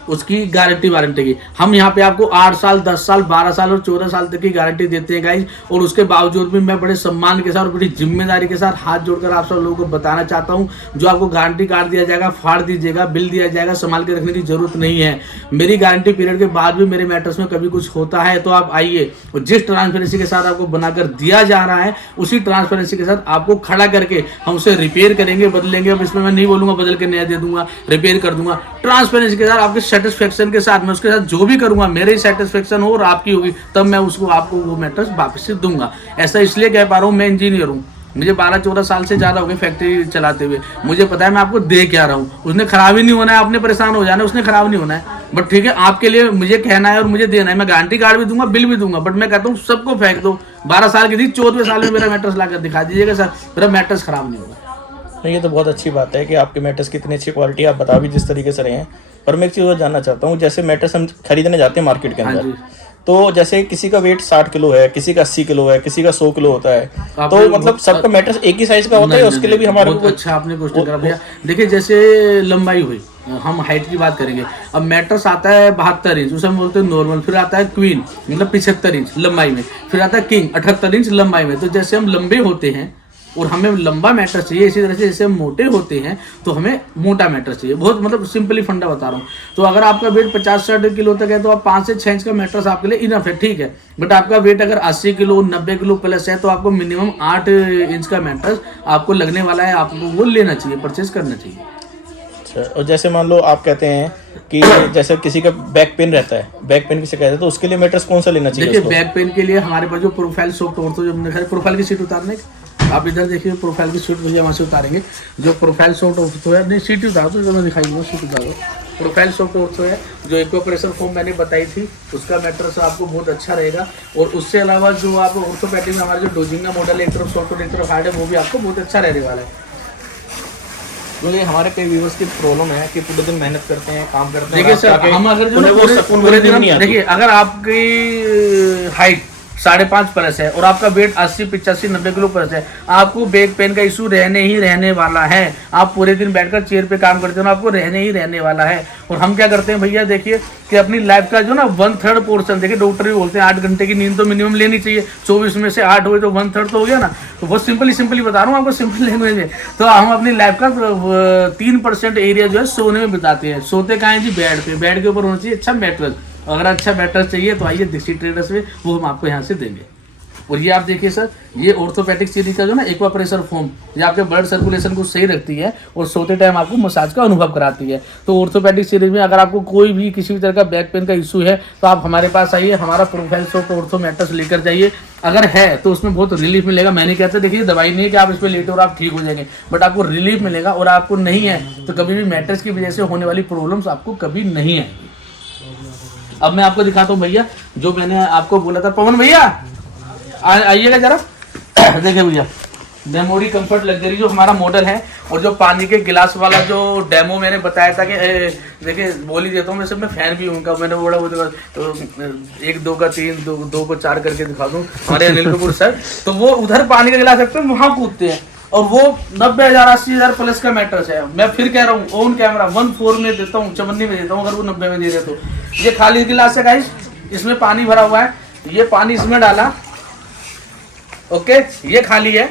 उसकी गारंटी वारंटी की, हम यहाँ पे आपको 8 साल, 10 साल, 12 साल और 14 साल तक की गारंटी देते हैं गाइज। और उसके बावजूद भी मैं बड़े सम्मान के साथ और बड़ी जिम्मेदारी के साथ हाथ जोड़कर आप सब लोगों को बताना चाहता हूँ, जो आपको गारंटी कार्ड दिया जाएगा, फाड़ दीजिएगा, बिल दिया जाएगा, संभाल के रखने की जरूरत नहीं है। मेरी गारंटी पीरियड के बाद भी मेरे मैट्रेस में कभी कुछ होता है तो आप आइए, और जिस ट्रांसपेरेंसी के साथ आपको बनाकर दिया जा रहा है उसी ट्रांसपेरेंसी के साथ आपको खड़ा करके हम उसे रिपेयर करेंगे, बदलेंगे। अब इसमें मैं नहीं बोलूंगा बदल के नया दे दूंगा, रिपेयर कर दूंगा। ट्रांसपेरेंसी के साथ, आपके सेटिस्फेक्शन के साथ, मैं उसके साथ जो भी करूंगा मेरे सेटिस्फेक्शन हो और आपकी होगी, तब मैं उसको आपको वो मैट्रेस वापस से दूंगा। ऐसा इसलिए कह पा रहा हूँ, मैं इंजीनियर हूँ, मुझे 12-14 साल से ज़्यादा हो गए फैक्ट्री चलाते हुए। मुझे पता है मैं आपको दे क्या रहा हूँ। उसने खराब ही नहीं होना है, आपने परेशान हो जाना है, उसने खराब नहीं होना है। बट ठीक है, आपके लिए मुझे कहना है और मुझे देना है, मैं गारंटी कार्ड भी दूंगा, बिल भी दूंगा। बट मैं कहता हूँ सबको फेंक दो। 12 साल की थी, 14वें साल में मेरा मैट्रेस लाकर दिखा दीजिएगा सर, मेरा मैट्रेस खराब नहीं होगा। नहीं, ये तो बहुत अच्छी बात है कि आपके मैट्रेस की इतनी अच्छी क्वालिटी आप बता भी जिस तरीके से रहे हैं। पर मैं एक चीज़ और जानना चाहता हूँ, जैसे मैट्रेस हम खरीदने जाते हैं मार्केट के अंदर, तो जैसे किसी का वेट 60 किलो है, किसी का 80 किलो है, किसी का 100 किलो होता है, तो आपने मतलब सबका मैट्रेस एक ही साइज का होता है, उसके लिए भी हमारे बहुत को अच्छा आपने क्वेश्चन करा भैया। देखिए जैसे लंबाई हुई, हम हाइट की बात करेंगे। अब मैट्रेस आता है 72 इंच, उसे हम बोलते हैं नॉर्मल। फिर आता है क्वीन मतलब 75 इंच लंबाई में। फिर आता है किंग 78 इंच लंबाई में। तो जैसे हम लंबे होते हैं और हमें लंबा मैट्रेस चाहिए, इसी तरह से जैसे हम मोटे होते हैं तो हमें मोटा मैट्रेस चाहिए। बहुत मतलब सिंपली फंडा बता रहा हूँ। तो अगर आपका वेट 50-60 किलो तक है तो आप 5 से 6 इंच का मैट्रेस आपके लिए इनफ है, ठीक है। बट आपका वेट अगर 80 किलो 90 किलो प्लस है तो आपको मिनिमम 8 इंच का मैट्रेस आपको लगने वाला है, आपको वो लेना चाहिए, परचेज करना चाहिए। अच्छा, और जैसे मान लो आप कहते हैं कि जैसे किसी का बैक पेन रहता है, बैक पेन किसे कहते हैं, तो उसके लिए मैट्रेस कौन सा लेना चाहिए? देखिए उसको? बैक पेन के लिए हमारे पास जो प्रोफाइल सॉफ्ट ऑर्थो, जो हमने प्रोफाइल की सीट उतारने, आप इधर देखिए प्रोफाइल की सीट भैया वहाँ से उतारेंगे। जो प्रोफाइल सॉफ्ट ऑर्थो है, नहीं सीट उतारो तो मैं दिखाई सीट उतारो। प्रोफाइल सॉफ्ट ऑर्थो है, जो एक्वाप्रेशर फॉर्म मैंने बताई थी, उसका मैट्रेस आपको बहुत अच्छा रहेगा। और उससे अलावा जो आप ऑर्थोपेडिक में हमारा जो डोजिंगा मॉडल है, एक तरफ सॉफ्ट और एक तरफ हार्ड है, वो भी आपको बहुत अच्छा रहने वाला है। क्योंकि हमारे कई व्यूअर्स की प्रॉब्लम है कि पूरे दिन मेहनत करते हैं, काम करते हैं। देखिए सर, हम अगर जो वो सुकून वाली दिन नहीं आती। देखिए अगर आपकी हाइट 5.5 प्लस है और आपका वेट 80, 85, 90 किलो प्लस है, आपको बैक पेन का इशू रहने ही रहने वाला है। आप पूरे दिन बैठकर चेयर पे काम करते हो ना, आपको रहने ही रहने वाला है। और हम क्या करते हैं भैया, देखिए कि अपनी लाइफ का जो ना 1/3 पोर्शन, देखिए डॉक्टर भी बोलते हैं 8 घंटे की नींद तो मिनिमम लेनी चाहिए। 24 में से 8 हुए तो 1/3 तो हो गया ना। तो बहुत सिंपली बता रहा हूँ आपको, सिंपल लैंग्वेज है। तो हम अपनी लाइफ का 3% एरिया जो है सोने में बिताते हैं। सोते कहाँ हैं जी? बेड पे। बेड के ऊपर होना चाहिए अच्छा मैट्रेस। अगर अच्छा मैट्रेस चाहिए तो आइए दीक्षित ट्रेडर्स में, वो हम आपको यहाँ से देंगे। और ये आप देखिए सर, ये ऑर्थोपेडिक सीरीज का जो ना एक्वा प्रेशर फोम, ये आपके ब्लड सर्कुलेशन को सही रखती है और सोते टाइम आपको मसाज का अनुभव कराती है। तो ऑर्थोपेडिक सीरीज में अगर आपको कोई भी किसी भी तरह का बैक पेन का इशू है तो आप हमारे पास आइए, हमारा प्रोफाइल सॉफ्ट ऑर्थो मैट्रेस लेकर जाइए। अगर है तो उसमें बहुत रिलीफ मिलेगा। मैंने कहता देखिए दवाई नहीं है कि आप इस पर लेटे और आप ठीक हो जाएंगे, बट आपको रिलीफ मिलेगा। और आपको नहीं है तो कभी भी मैट्रेस की वजह से होने वाली प्रॉब्लम्स आपको कभी नहीं आएगी। अब मैं आपको दिखाता हूँ भैया, जो मैंने आपको बोला था। पवन भैया आइएगा जरा। देखिए भैया, मेमोरी कंफर्ट लग्जरी जो हमारा मॉडल है, और जो पानी के गिलास वाला जो डेमो मैंने बताया था कि देखिए बोल ही देता हूँ, वैसे मैं फैन भी हूँ। मैंने बोला वो तो 1 2 का 3 2 को 4 करके दिखा दूँ हमारे अनिल कपूर सर। तो वो उधर पानी का गिलास रखते हैं, वहाँ कूदते हैं, और वो 90,000 80,000 प्लस का मैट्रेस है। मैं फिर कह रहा हूँ ऑन कैमरा 1/4 में देता हूँ, 54 में देता हूँ, अगर वो 90 में दे रहे तो। ये खाली गिलास है गाइस, इसमें पानी भरा हुआ है, ये पानी इसमें डाला, ओके, ये खाली है।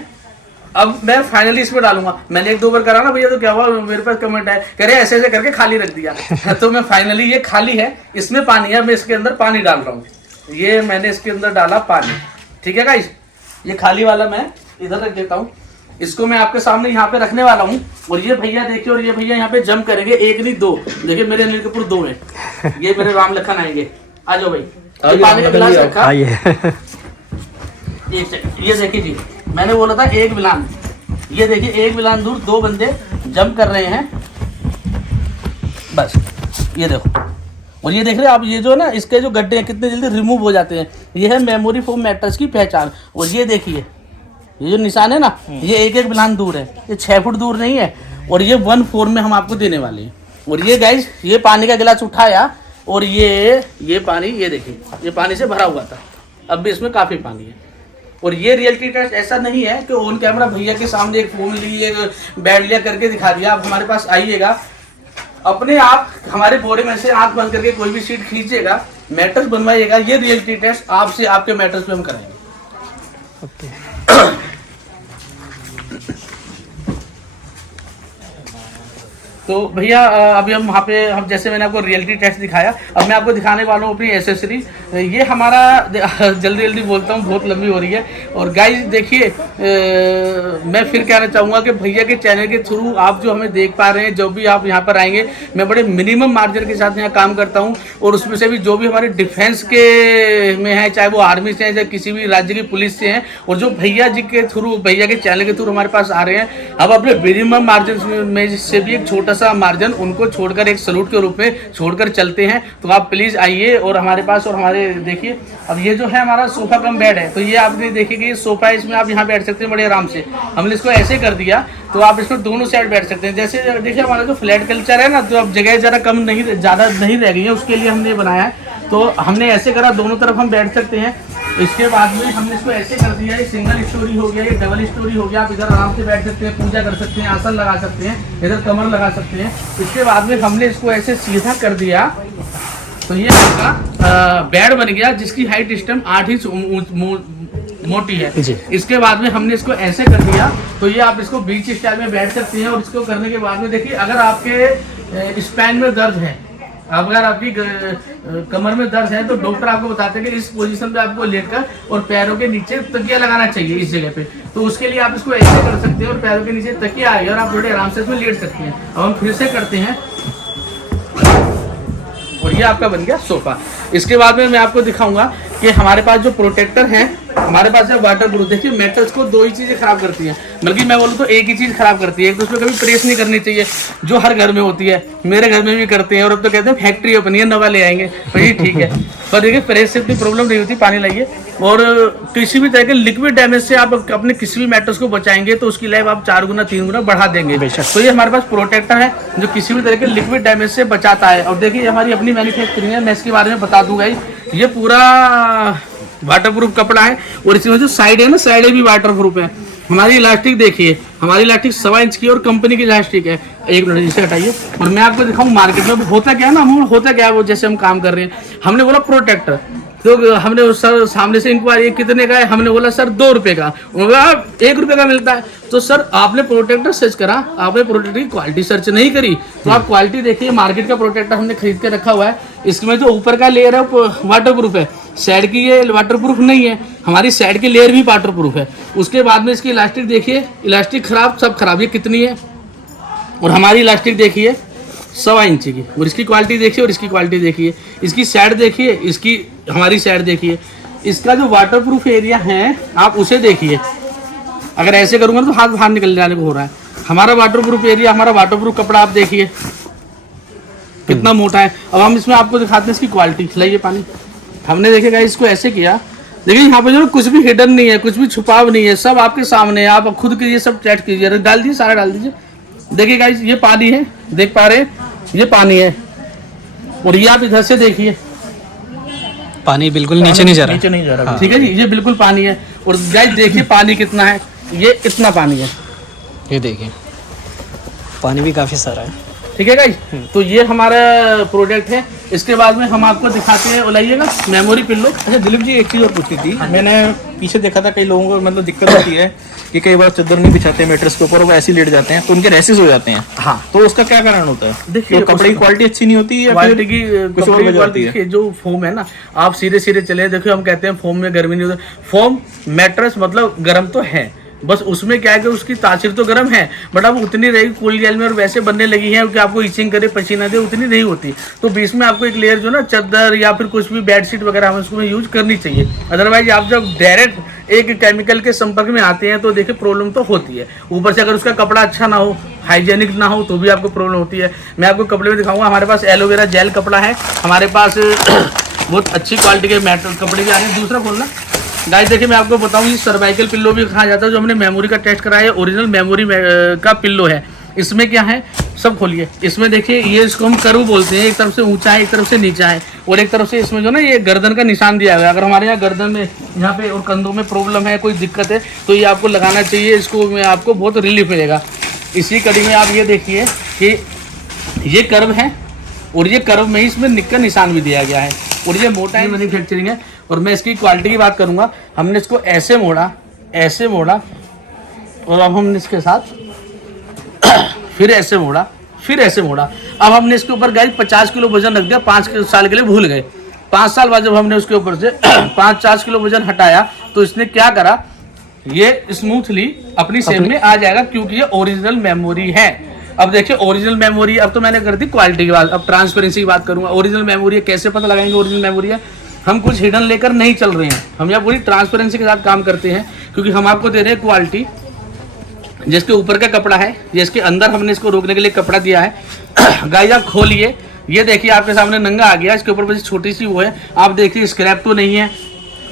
अब मैं फाइनली इसमें डालूंगा। मैंने 1 2 बार करा ना भैया, तो क्या हुआ, मेरे पास कमेंट है, कह रहे ऐसे ऐसे करके खाली रख दिया। तो मैं फाइनली, ये खाली है, इसमें पानी है, मैं इसके अंदर पानी डाल रहा हूँ। ये मैंने इसके अंदर डाला पानी, ठीक है गाइस। ये खाली वाला मैं इधर रख देता हूँ, इसको मैं आपके सामने यहाँ पे रखने वाला हूँ। और ये भैया देखिए, और ये भैया यहाँ पे जंप करेंगे, 1 नहीं 2। देखिए मेरे अनिल कपूर 2 है, ये मेरे राम लखन आएंगे। आ जाओ भाई, पानी का गिलास रखा। ये देखिए जी, मैंने बोला था 1 बिलान, ये देखिए 1 बिलान दूर 2 बंदे जंप कर रहे हैं, बस ये देखो। और ये देख रहे हैं आप, ये जो है ना, इसके जो गड्ढे हैं कितने जल्दी रिमूव हो जाते हैं। ये है मेमोरी फोम मैट्रेस की पहचान। और ये देखिए, ये जो निशान है ना, ये 1 बिलान दूर है, ये 6 फुट दूर नहीं है। और ये 1/4 में हम आपको देने वाले हैं। और ये गाइस, ये पानी का गिलास उठाया, और ये पानी, ये देखिए, ये पानी से भरा हुआ था, अब भी इसमें काफ़ी पानी है। और ये रियलिटी टेस्ट ऐसा नहीं है कि ऑन कैमरा भैया के सामने एक फोन ली, एक बैड लिया करके दिखा दिया। आप हमारे पास आइएगा, अपने आप हमारे बॉडी में से आंख बंद करके कोई भी सीट खींचिएगा, मैट्रेस बनवाइएगा। ये रियलिटी टेस्ट आपसे आपके मैट्रेस पे हम कराएंगे। ओके। तो भैया अभी हम वहाँ पे, हम जैसे मैंने आपको रियलिटी टेस्ट दिखाया, अब मैं आपको दिखाने वाला हूँ अपनी एसेसरी। ये हमारा जल्दी बोलता हूँ, बहुत लंबी हो रही है। और गाइस देखिए, मैं फिर कहना चाहूँगा कि भैया के चैनल के थ्रू आप जो हमें देख पा रहे हैं, जो भी आप यहाँ पर आएंगे, मैं बड़े मिनिमम मार्जिन के साथ यहाँ काम करता हूँ। और उसमें से भी जो भी हमारे डिफेंस के में है, चाहे वो आर्मी से हैं, चाहे किसी भी राज्य की पुलिस से हैं, और जो भैया जी के थ्रू, भैया के चैनल के थ्रू हमारे पास आ रहे हैं, अब अपने मिनिमम मार्जिन में से भी एक छोटा सा मार्जिन उनको छोड़कर, एक सलूट के रूप में छोड़कर चलते हैं। तो आप प्लीज आइए और हमारे पास, और हमारे देखिए, अब ये जो है हमारा सोफा कम बेड है, तो ये आपने देखिए कि ये सोफा है, इसमें आप यहाँ बैठ सकते हैं बड़े आराम से। हमने इसको ऐसे कर दिया तो आप इसमें दोनों साइड बैठ सकते हैं। जैसे देखिए हमारा जो फ्लैट कल्चर है ना, तो अब जगह जरा कम नहीं, ज़्यादा नहीं रह गई है, उसके लिए हमने बनाया है। तो हमने ऐसे करा, दोनों तरफ हम बैठ सकते हैं। इसके बाद में हमने इसको ऐसे कर दिया, ये सिंगल स्टोरी हो गया, ये डबल स्टोरी हो गया। आप इधर आराम से बैठ सकते हैं, पूजा कर सकते हैं, आसन लगा सकते हैं, इधर कमर लगा सकते हैं। इसके बाद में हमने इसको ऐसे सीधा कर दिया, तो ये आपका बेड बन गया जिसकी हाइट इस टाइम 8 इंच मोटी है। इसके बाद में हमने इसको ऐसे कर दिया, तो ये आप इसको बीच स्टाइल में बैठ सकते हैं। और इसको करने के बाद में देखिए, अगर आपके स्पाइन में दर्द है, अगर आपकी कमर में दर्द है, तो डॉक्टर आपको बताते हैं कि इस पोजीशन पे आपको लेटकर और पैरों के नीचे तकिया लगाना चाहिए इस जगह पे। तो उसके लिए आप इसको ऐसे कर सकते हैं और पैरों के नीचे तकिया आएगा और आप थोड़े आराम से इसमें लेट सकते हैं। अब हम फिर से करते हैं, और ये आपका बन गया सोफा। इसके बाद में मैं आपको दिखाऊंगा कि हमारे पास जो प्रोटेक्टर है, हमारे पास है वाटर प्रूफ। देखिए मेटल्स को दो ही चीजें खराब करती हैं, बल्कि मैं बोलूँ तो एक ही चीज खराब करती है। एक तो उसमें कभी प्रेस नहीं करनी चाहिए, जो हर घर में होती है, मेरे घर में भी करते हैं। और अब तो कहते हैं फैक्ट्री अपनी है, नवा ले आएंगे, भाई ठीक है। पर देखिए प्रेस से इतनी प्रॉब्लम नहीं होती, पानी लाइए। और किसी भी तरह के लिक्विड डैमेज से आप अपने किसी भी मैटर्स को बचाएंगे तो उसकी लाइफ आप 4 गुना 3 गुना बढ़ा देंगे बेशक। तो ये हमारे पास प्रोटेक्टर है जो किसी भी तरह के लिक्विड डैमेज से बचाता है। और देखिए हमारी अपनी मैन्युफैक्चरिंग है, मैं इसके बारे में बता दूंगा। ये पूरा वाटरप्रूफ कपड़ा है, और इसमें जो साइड है ना, साइडें भी वाटरप्रूफ है। हमारी इलास्टिक देखिए, हमारी इलास्टिक 1.25 इंच की और कंपनी की इलास्टिक है। एक मिनट इसे हटाइए और मैं आपको दिखाऊं मार्केट में होता क्या है ना, होता क्या है वो, जैसे हम काम कर रहे हैं, हमने बोला प्रोटेक्टर, तो हमने उस सर सामने से इंक्वायरी कितने का है, हमने बोला सर 2 रुपए का, उन्होंने 1 रुपए का मिलता है। तो सर आपने प्रोटेक्टर सर्च करा, आपने प्रोटेक्टर की क्वालिटी सर्च नहीं करी, तो आप क्वालिटी देखिए। मार्केट का प्रोटेक्टर हमने खरीद के रखा हुआ है, इसमें जो ऊपर का लेयर है वो वाटरप्रूफ है, साइड की ये वाटरप्रूफ नहीं है, हमारी साइड की लेयर भी वाटरप्रूफ है। उसके बाद में इसकी इलास्टिक देखिए, इलास्टिक खराब, सब खराब, ये कितनी है, और हमारी इलास्टिक देखिए 1.25 इंच की, और इसकी क्वालिटी देखिए और इसकी क्वालिटी देखिए, इसकी साइड देखिए, इसकी हमारी साइड देखिए, इसका जो वाटरप्रूफ एरिया है आप उसे देखिए। अगर ऐसे करूँगा तो हाथ बाहर निकल जाने को हो रहा है। हमारा वाटरप्रूफ एरिया, हमारा वाटरप्रूफ कपड़ा आप देखिए कितना मोटा है। अब हम इसमें आपको दिखाते हैं इसकी क्वालिटी। खिलाइए पानी। हमने देखेगा इसको ऐसे किया, देखिए यहाँ पे जो कुछ भी हिडन नहीं है, कुछ भी छुपाव नहीं है, सब आपके सामने है। आप खुद कीजिए, सब टेस्ट कीजिए, डाल दीजिए, सारा डाल दीजिए। देखिए गाइस ये पानी है, देख पा रहे हैं, ये पानी है, और ये आप इधर से देखिए पानी बिल्कुल नीचे नहीं जा रहा, नीचे नहीं जा रहा। ठीक है जी, ये बिल्कुल पानी है। और गाइस देखिए पानी कितना है, ये इतना पानी है, ये देखिए पानी भी काफी सारा है। ठीक है गाइस, तो ये हमारा प्रोडक्ट है। इसके बाद में हम आपको दिखाते हैं, लाइएगा मेमोरी पिल्लो। अच्छा दिलीप जी, एक चीज़ और पूछनी थी। मैंने पीछे देखा था कई लोगों को मतलब दिक्कत होती है कि कई बार चादर नहीं बिछाते मैट्रेस के ऊपर, वो ऐसे लेट जाते हैं तो उनके रैसेस हो जाते हैं। हाँ, तो उसका क्या कारण होता है? देखिए कपड़े की क्वालिटी अच्छी नहीं होती है, क्वालिटी की कुछ और वजह होती है। देखिए जो फोम है ना, आप सीधे सीधे चले, देखिए हम कहते हैं फोम में गर्मी नहीं होती। फोम मैट्रेस मतलब गर्म तो है, बस उसमें क्या है कि उसकी तासीर तो गर्म है, बट अब उतनी रहेगी कूल जेल में, और वैसे बनने लगी है कि आपको इचिंग करे, पसीना दे, उतनी नहीं होती। तो बीच में आपको एक लेयर जो ना चादर या फिर कुछ भी बेडशीट वगैरह हम उसको यूज करनी चाहिए। अदरवाइज आप जब डायरेक्ट एक केमिकल के संपर्क में आते हैं तो देखिए प्रॉब्लम तो होती है। ऊपर से अगर उसका कपड़ा अच्छा ना हो, हाइजेनिक ना हो, तो भी आपको प्रॉब्लम होती है। मैं आपको कपड़े में दिखाऊंगा, हमारे पास एलोवेरा जेल कपड़ा है, हमारे पास बहुत अच्छी क्वालिटी के मेटल कपड़े भी आ रहे हैं। दूसरा खोलना गाइस, देखिए मैं आपको बताऊं, ये सर्वाइकल पिल्लो भी कहा जाता है, जो हमने मेमोरी का टेस्ट कराया है, ओरिजिनल मेमोरी का पिल्लो है। इसमें क्या है, सब खोलिए। इसमें देखिए ये इसको हम कर्व बोलते हैं, एक तरफ से ऊंचा है, एक तरफ से नीचा है, और एक तरफ से इसमें जो ना ये गर्दन का निशान दिया हुआ है। अगर हमारे यहाँ गर्दन में यहाँ पे और कंधों में प्रॉब्लम है, कोई दिक्कत है, तो ये आपको लगाना चाहिए। इसको में आपको बहुत रिलीफ मिलेगा। इसी कड़ी में आप ये देखिए कि ये कर्व है, और ये कर्व में ही इसमें निक का निशान भी दिया गया है, और ये मोटा है, मैन्युफैक्चरिंग है। और मैं इसकी क्वालिटी की बात करूंगा, हमने इसको ऐसे मोड़ा, ऐसे मोड़ा, और अब हमने इसके साथ फिर ऐसे मोड़ा, फिर ऐसे मोड़ा। अब हमने इसके ऊपर गाइस 50 किलो वजन रख दिया, 5 साल के लिए भूल गए। 5 साल बाद जब हमने उसके ऊपर से 5-4 किलो वजन हटाया, तो इसने क्या करा, ये स्मूथली अपनी शेप में आ जाएगा, क्योंकि ये ओरिजिनल मेमोरी है। अब देखिए ओरिजिनल मेमोरी, अब तो मैंने कर दी क्वालिटी की बात, अब ट्रांसपेरेंसी की बात करूंगा। ओरिजिनल मेमोरी है, कैसे पता लगाएंगे ओरिजिनल मेमोरी है? हम कुछ हिडन लेकर नहीं चल रहे हैं, हम यहाँ पूरी ट्रांसपेरेंसी के साथ काम करते हैं, क्योंकि हम आपको दे रहे हैं क्वालिटी। जिसके ऊपर का कपड़ा है, जिसके अंदर हमने इसको रोकने के लिए कपड़ा दिया है। गाइस आप खोलिए, ये देखिए आपके सामने नंगा आ गया, इसके ऊपर बस छोटी सी वो है। आप देखिए स्क्रैप तो नहीं है,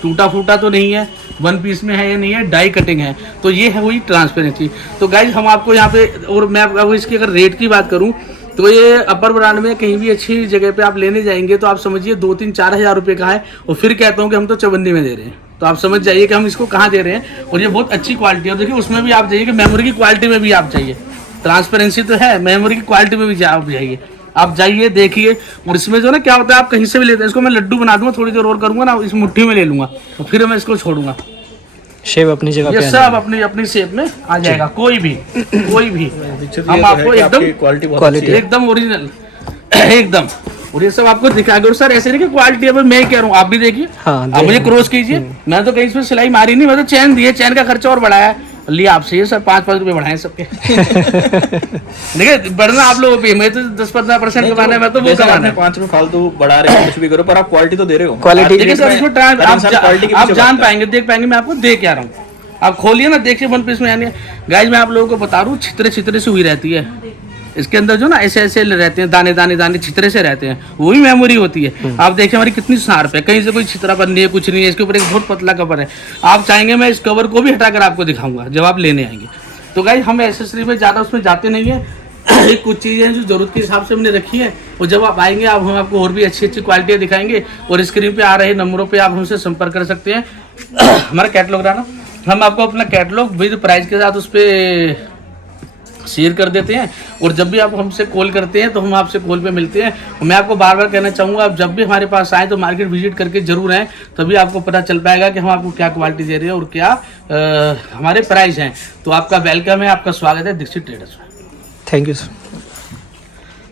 टूटा फूटा तो नहीं है, 1 पीस में है या नहीं है, डाई कटिंग है। तो ये है वही ट्रांसपेरेंसी। तो गाइज हम आपको यहाँ पे, और मैं आपको इसकी अगर रेट की बात करूँ तो ये अपर ब्रांड में कहीं भी अच्छी जगह पे आप लेने जाएंगे तो आप समझिए 2-3-4 हज़ार रुपये का है, और फिर कहता हूँ कि हम तो 54 में दे रहे हैं, तो आप समझ जाइए कि हम इसको कहाँ दे रहे हैं। और ये बहुत अच्छी क्वालिटी है। और देखिए उसमें भी आप जाइए कि मेमोरी की क्वालिटी में भी आप जाइए, ट्रांसपेरेंसी तो है, मेमोरी की क्वालिटी में भी आप जाइए, आप जाइए देखिए। और इसमें जो ना क्या होता है, आप कहीं से भी लेते हैं, इसको मैं लड्डू बना दूंगा, थोड़ी देर और करूंगा ना, इस मुट्ठी में ले लूंगा और फिर मैं इसको छोड़ूंगा, शेप अपनी जगह ये पे सब अपनी अपनी शेप में आ जाएगा। कोई भी हम आपको एकदम क्वालिटी एकदम ओरिजिनल एकदम, और ये सब आपको दिखाएंगे। और सर ऐसे नहीं कि क्वालिटी है, मैं कह रहा हूँ आप भी देखिए, हाँ, आप मुझे क्रॉस कीजिए। मैंने तो कहीं इसमें सिलाई मारी नहीं, मैं तो चैन दिए, चैन का खर्चा और बढ़ाया लिया आपसे, ये सर 5-5 रुपए बढ़ाए सबके। देखिए बढ़ना आप लोगों पे, मैं तो 10-15% कमाना है, मैं तो वो कमाना है। 5 रुपए फालतू बढ़ा रहे हो, कुछ भी करो, पर आप क्वालिटी तो दे रहे हो। क्वालिटी देखिए सर इसमें आप जान पाएंगे, देख पाएंगे मैं आपको दे क्या रहा हूँ। आप खोलिए ना, देखिए वन पीस में, यानी गाइस मैं आप लोगों को बता रहा हूँ, छितरे से हुई रहती है इसके अंदर, जो ना ऐसे ऐसे रहते हैं, दाने दाने दाने छितरे से रहते हैं, वही मेमोरी होती है। आप देखिए हमारी कितनी शार्प है, कहीं से कोई छितरापन नहीं है, कुछ नहीं है। इसके ऊपर एक बहुत पतला कवर है, आप चाहेंगे मैं इस कवर को भी हटाकर आपको दिखाऊंगा जब आप लेने आएंगे। तो गाइस हम एसेसरी में ज़्यादा उसमें जाते नहीं है। कुछ चीज़ें जो जरूरत के हिसाब से हमने रखी है, और जब आप आएंगे हम आपको और भी अच्छी अच्छी क्वालिटियाँ दिखाएंगे। और स्क्रीन पे आ रहे नंबरों पे आप हमसे संपर्क कर सकते हैं। हमारा कैटलॉग रहा ना, हम आपको अपना कैटलॉग विद प्राइस के साथ उस पर शेयर कर देते हैं। और जब भी आप हमसे कॉल करते हैं तो हम आपसे कॉल पे मिलते हैं। और मैं आपको बार बार कहना चाहूँगा, आप जब भी हमारे पास आएँ तो मार्केट विजिट करके जरूर आएँ, तभी आपको पता चल पाएगा कि हम आपको क्या क्वालिटी दे रहे हैं और क्या हमारे प्राइस हैं। तो आपका वेलकम है, आपका स्वागत है दीक्षित ट्रेडर्स में। Thank you sir.